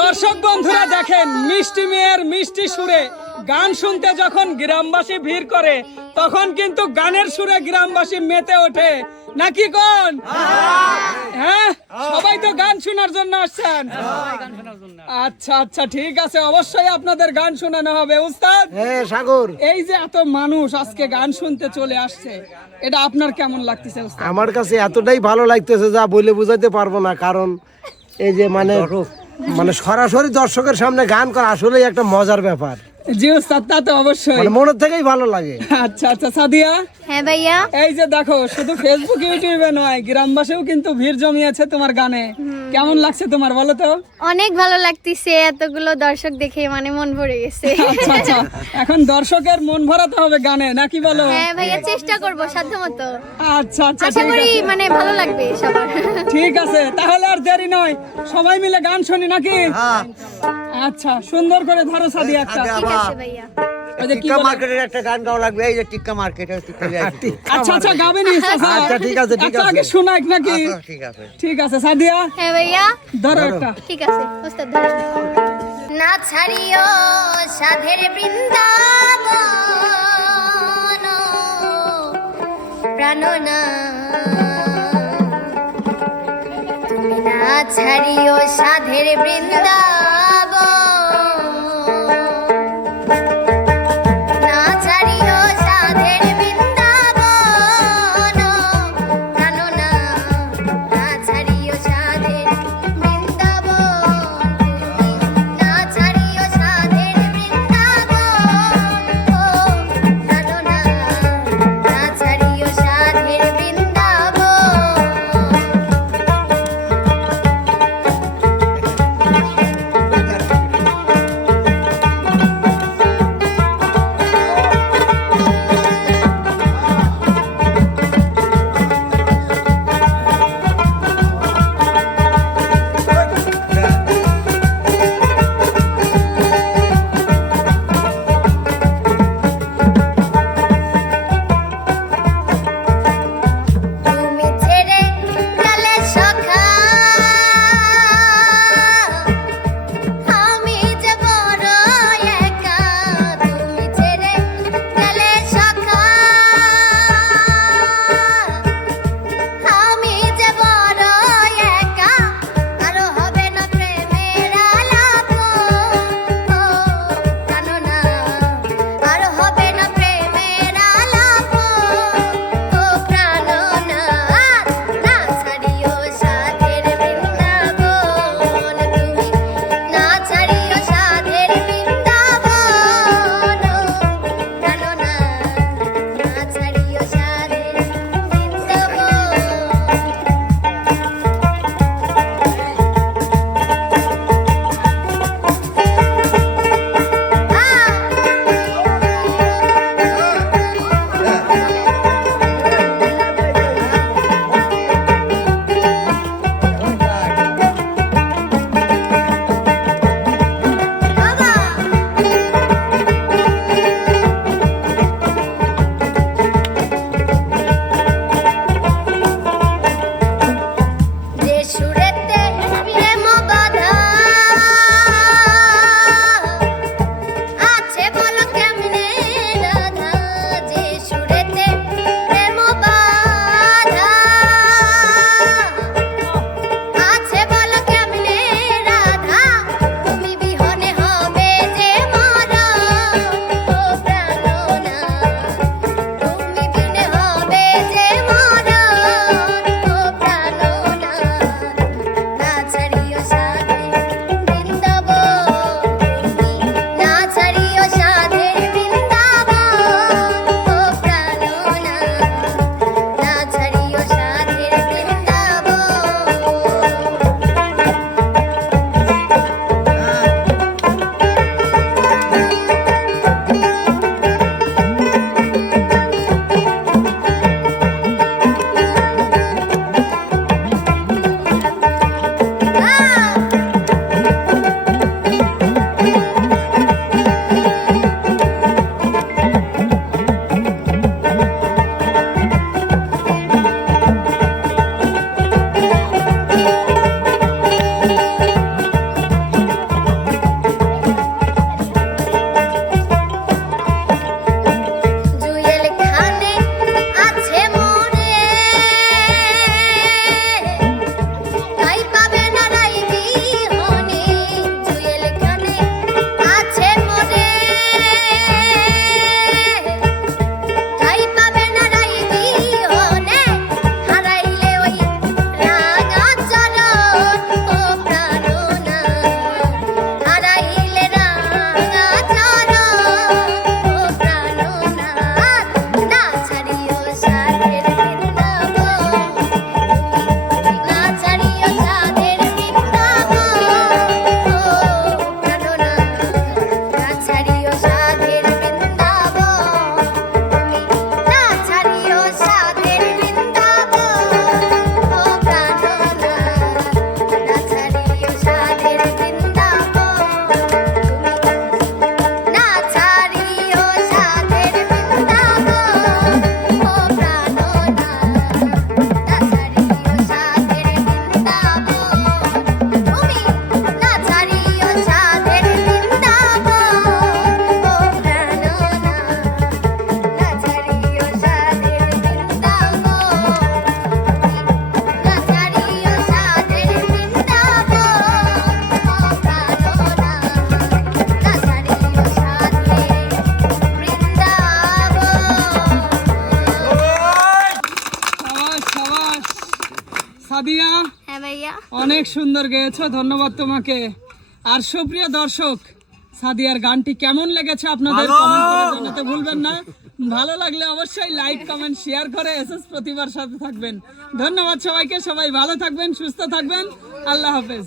দর্শক বন্ধুরা দেখেন মিষ্টি মেয়ের মিষ্টি সুরে গান শুনতে যখন গ্রামবাসী ভিড় করে তখন কিন্তু গানের সুরে গ্রামবাসী মেতে ওঠে। নাকি কোন? হ্যাঁ? সবাই তো গান শোনার জন্য আসছেন। আচ্ছা আচ্ছা ঠিক আছে অবশ্যই আপনাদের গান শোনানো হবে। উস্তাদ হ্যাঁ সাগর। এই যে এত মানুষ আজকে গান শুনতে চলে আসছে এটা আপনার কেমন লাগতেছে উস্তাদ? আমার কাছে এতটাই ভালো লাগতেছে যা বলে বুঝাইতে পারব না কারণ এই যে মানে মানে সরাসরি দর্শকের সামনে গান করা আসলেই একটা মজার ব্যাপার। জি উস্তাদ তা তো অবশ্যই। মানে মনের থেকেই ভালো লাগে। আচ্ছা আচ্ছা সাদিয়া। হ্যাঁ ভাইয়া। এই যে দেখো শুধু ফেসবুক ইউটিউবে নয় গ্রামবাসীও কিন্তু ভিড় জমিয়েছে তোমার গানে। কেমন লাগছে তোমার বলো তো? অনেক ভালো লাগতেছে এতগুলো দর্শক দেখে মানে মন ভরে গেছে। আচ্ছা আচ্ছা। এখন দর্শকের মন ভরাতে হবে গানে নাকি বলো? হ্যাঁ ভাইয়া চেষ্টা করব সাধ্য মতো আচ্ছা আচ্ছা আশা করি মানে ভালো লাগবে সবার। ঠিক আছে তাহলে আর দেরি নয়। সবাই মিলে গান শুনি নাকি? আচ্ছা সুন্দর করে ধরো সাদিয়া একটা। ঠিক আছে ভাইয়া। ওই কি টিক্কা বলে? মার্কেটের একটা গান গাওয়া লাগবে এই যে টিক্কা মার্কেট টিক্কা লিয়ে আসি। আচ্ছা আচ্ছা গাবেনি। আচ্ছা, ঠিক আছে, ঠিক আচ্ছা, আছে। আগে শোনাক নাকি? আচ্ছা, ঠিক আছে। ঠিক আছে সাদিয়া। হ্যাঁ ভাইয়া। ধরো একটা। ঠিক আছে। না ছাড়িও সাধের বৃন্দাবন প্রাণনা তুমি না ছাড়িও সাধের বৃন্দাবন। অনেক সুন্দর গেয়েছ ধন্যবাদ তোমাকে। আর সুপ্রিয় দর্শক সাদিয়ার গানটি কেমন লেগেছে আপনাদের কমেন্ট করে জানাতে ভুলবেন না। ভালো লাগলে অবশ্যই লাইক কমেন্ট শেয়ার করে এসএস প্রতিবার সাথে থাকবেন। ধন্যবাদ সবাইকে সবাই ভালো থাকবেন সুস্থ থাকবেন। আল্লাহ হাফেজ।